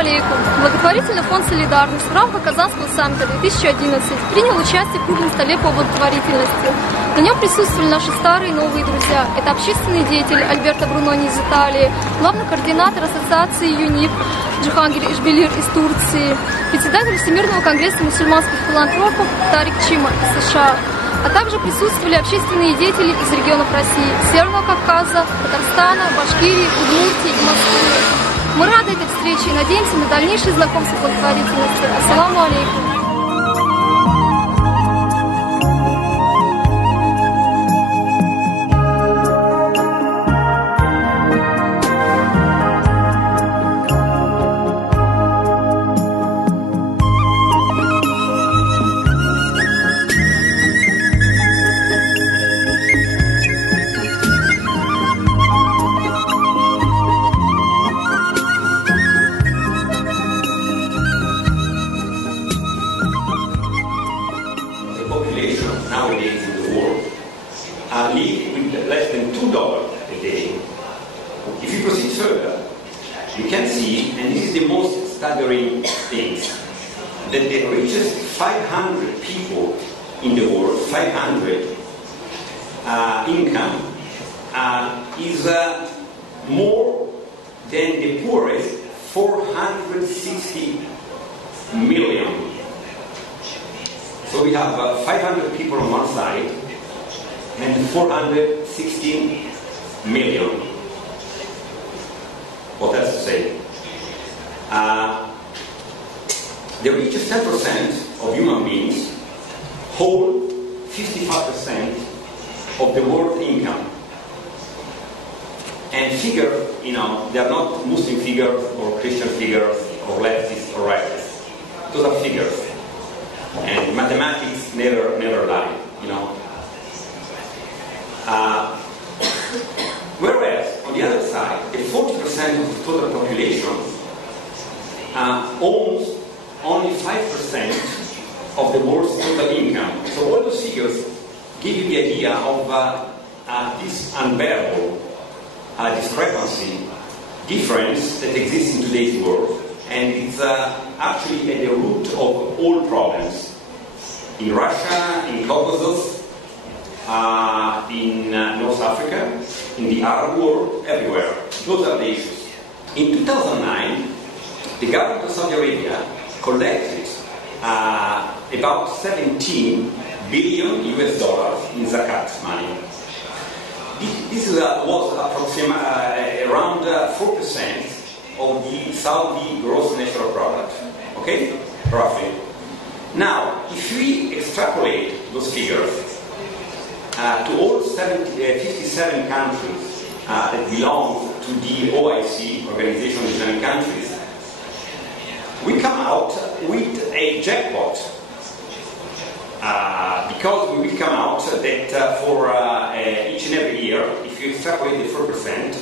алейкум. Благотворительный фонд «Солидарность» в рамках Казанского саммита 2011 принял участие в круглом столе по благотворительности. На нем присутствовали наши старые и новые друзья. Это общественный деятель Альберто Брунони из Италии, главный координатор ассоциации ЮНИП Джихангир Ишбилир из Турции, председатель Всемирного конгресса мусульманских филантропов Тарик Чима из США. А также присутствовали общественные деятели из регионов России, Северного Кавказа, Татарстана, Башкирии, Удмуртии и Москвы. Мы рады этой встрече и надеемся на дальнейшее знакомство с благотворительностью. Ассаламу алейкум. Nowadays in the world live with less than $2 a day. If you proceed further, you can see, and this is the most staggering thing, that the richest 500 people in the world, 500 income, is more than the poorest 460 million. So we have 500 people on one side and 416 million. What else to say? The richest 10% of human beings hold 55% of the world income. And figures, they are not Muslim figures or Christian figures or leftists or rightists. Those are figures. And mathematics never lie, Whereas, on the other side, the 40% of the total population owns only 5% of the world's total income. So all those figures give you the idea of this unbearable discrepancy, difference that exists in today's world. And it's actually at the root of all problems. In Russia, in Caucasus, in North Africa, in the Arab world, everywhere. Those are the issues. In 2009, the government of Saudi Arabia collected about 17 billion US dollars in zakat money. This was approximately around 4% of the Saudi gross national product, okay, roughly. Now, if we extrapolate those figures to all 57 countries that belong to the OIC, Organization of Islamic Countries, we come out with a jackpot because we will come out that for each and every year, if you extrapolate the 4%,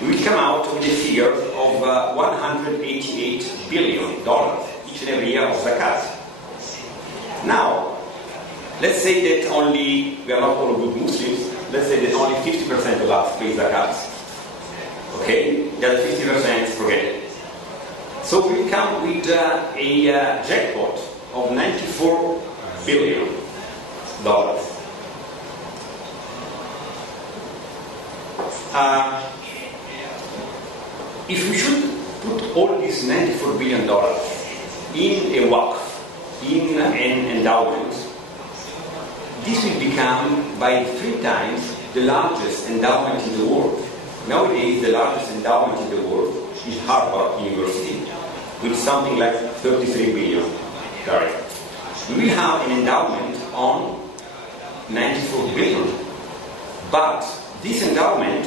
we will come out with a figure of $188 billion each and every year of zakat. Now, let's say that we are not all good Muslims, let's say that only 50% of us pay zakat. Okay? The other 50% forget it. So we come with a jackpot of $94 billion. If we should put all these $94 billion in a waqf, in an endowment, this will become by 3 times the largest endowment in the world. Nowadays, the largest endowment in the world is Harvard University, with something like 33 billion. We will have an endowment on 94 billion. But this endowment,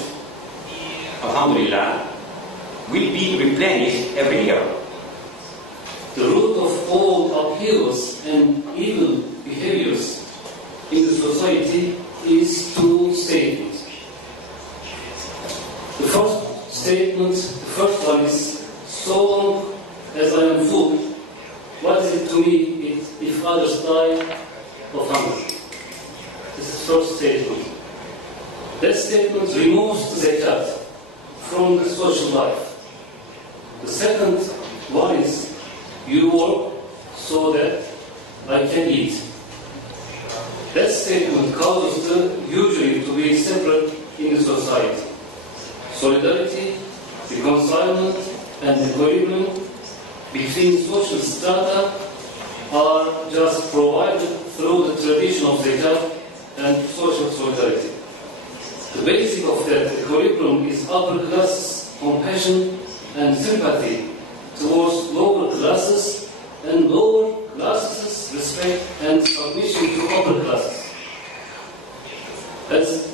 alhamdulillah, will be replenished every year. The root of all upheavals and evil behaviors in the society is 2 statements. The first one is, so long as I am food, what is it to me if others die of hunger? This is the first statement. That statement removes the zakat from the social life. The second One is, you work so that I can eat. That statement causes them usually to be separate in the society. Solidarity, reconciliation, and equilibrium between social strata are just provided through the tradition of zakat and social solidarity. The basic of that equilibrium is upper class compassion and sympathy towards lower classes, and lower classes respect and submission to upper classes. As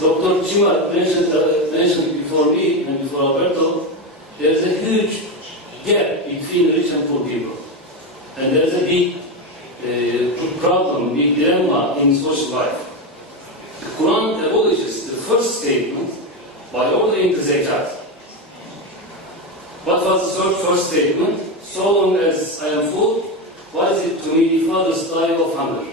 Dr. Chima mentioned before me and before Alberto, there is a huge gap between rich and poor people. And there is a big problem, big dilemma in social life. The Quran abolishes the first statement by ordering the zakat. What was the first statement? So long as I am full, why is it to me fathers die of hunger?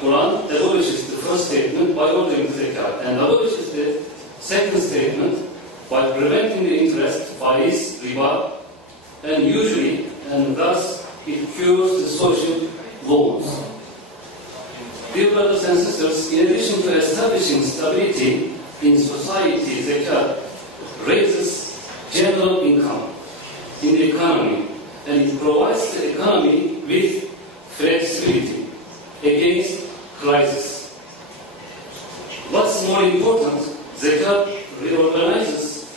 Quran abolishes the first statement by ordering the zakat and abolishes the second statement by preventing the interest, faiz, riba, and usually, and thus it cures the social wounds. Dear brothers and sisters, in addition to establishing stability in society, zakat raises general income in the economy, and it provides the economy with flexibility against crisis. What's more important, zakat reorganizes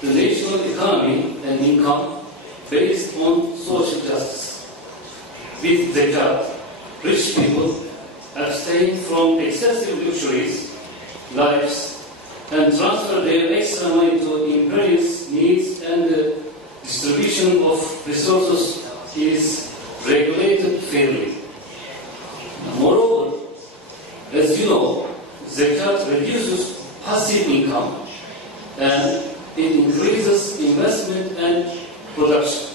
the national economy and income based on social justice. With zakat, rich people abstain from excessive luxuries, lives, and transfer their extra money to imperious needs, and the distribution of resources is regulated fairly. Moreover, as you know, zakat reduces passive income and it increases investment and production.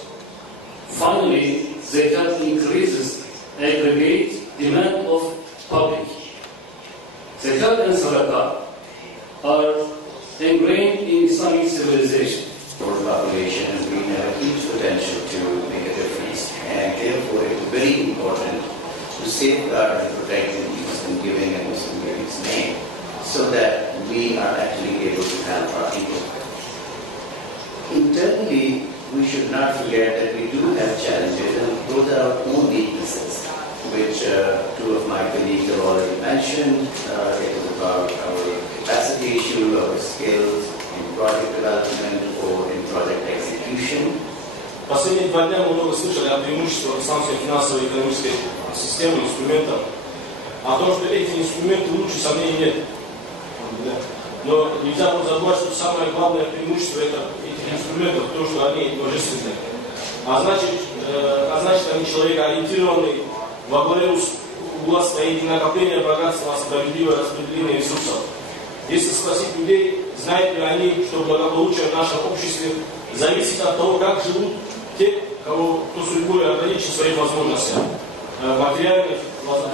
Finally, zakat increases aggregate demand of public. Zakat and sadaqah are ingrained in Islamic civilization. For the population, and we have a huge potential to make a difference, and therefore it is very important to safeguard and protect the Muslim giving and Muslim giving's name, so that we are actually able to help our people. Internally, we should not forget that we do have challenges, and those are our own weaknesses, which two of my colleagues have already mentioned. It is about our capacity issue, our skills in project development or in project execution. Последние 2 дня мы много слышали о преимуществах исламской финансово-экономической системы, инструментов, о том, что эти инструменты лучше, сомнений нет. Но нельзя забывать, что самое главное преимущество этих инструментов то, что они божественные. А значит, они человекоориентированы во главе угла стоит накопление богатства, справедливое распределение ресурсов. Если спросить людей, знают ли они, что благополучие в нашем обществе зависит от того, как живут те, кто судьбой ограничен своим возможностям, материальных,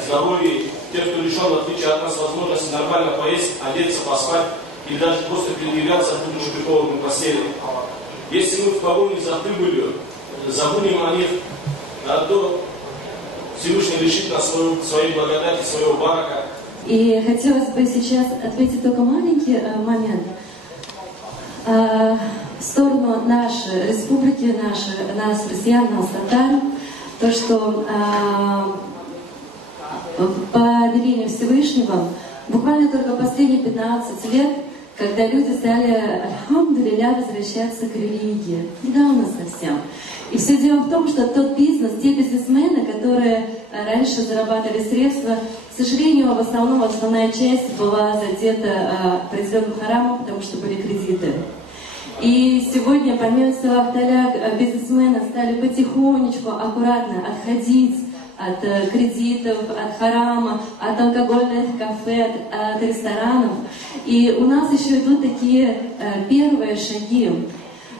здоровья, те, кто лишен, в отличие от нас, возможности нормально поесть, одеться, поспать или даже просто передвигаться, будучи прикованным к постели. Если мы в погоне за прибылью забудем о них, то Всевышний лишит нас своей благодати, своего барака. И хотелось бы сейчас ответить только маленький момент в сторону нашей республики, нас, россиян, нас, татар, то, что по велению Всевышнего буквально только последние 15 лет, когда люди стали, альхамдулилля, возвращаться к религии, недавно совсем. И все дело в том, что тот бизнес, те бизнесмены, которые раньше зарабатывали средства, к сожалению, в основном основная часть была задета определенным харамом, потому что были кредиты. И сегодня, помимо Салах Таля, бизнесмены стали потихонечку, аккуратно отходить от кредитов, от харама, от алкогольных кафе, от ресторанов. И у нас еще идут такие первые шаги,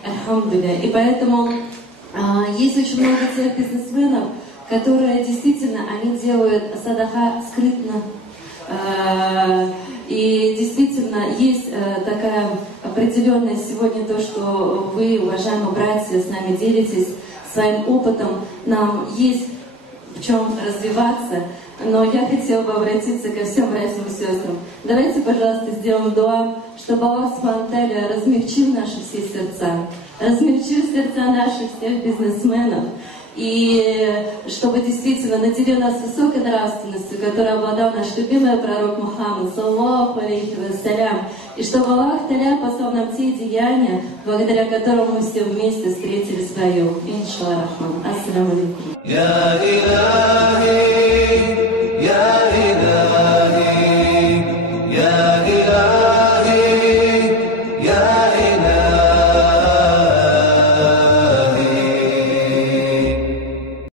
альхамдулилля. И поэтому есть очень много тех бизнесменов, которые действительно, они делают садаха скрытно. И действительно есть такая определенное сегодня то, что вы, уважаемые братья, с нами делитесь своим опытом. Нам есть в чем развиваться, но я хотела бы обратиться ко всем братьям и сестрам. Давайте, пожалуйста, сделаем дуа, чтобы Аллах Субхану ва Тааля размягчил наши все сердца, размягчил сердца наших всех бизнесменов, и чтобы действительно наделил нас высокой нравственностью, которой обладал наш любимый пророк Мухаммад, саллаллаху алейхи вассалям, и чтобы Аллах Та'аля послал нам те деяния, благодаря которым мы все вместе встретились в раю. Иншаллах рахман. Ассаламу алейкум.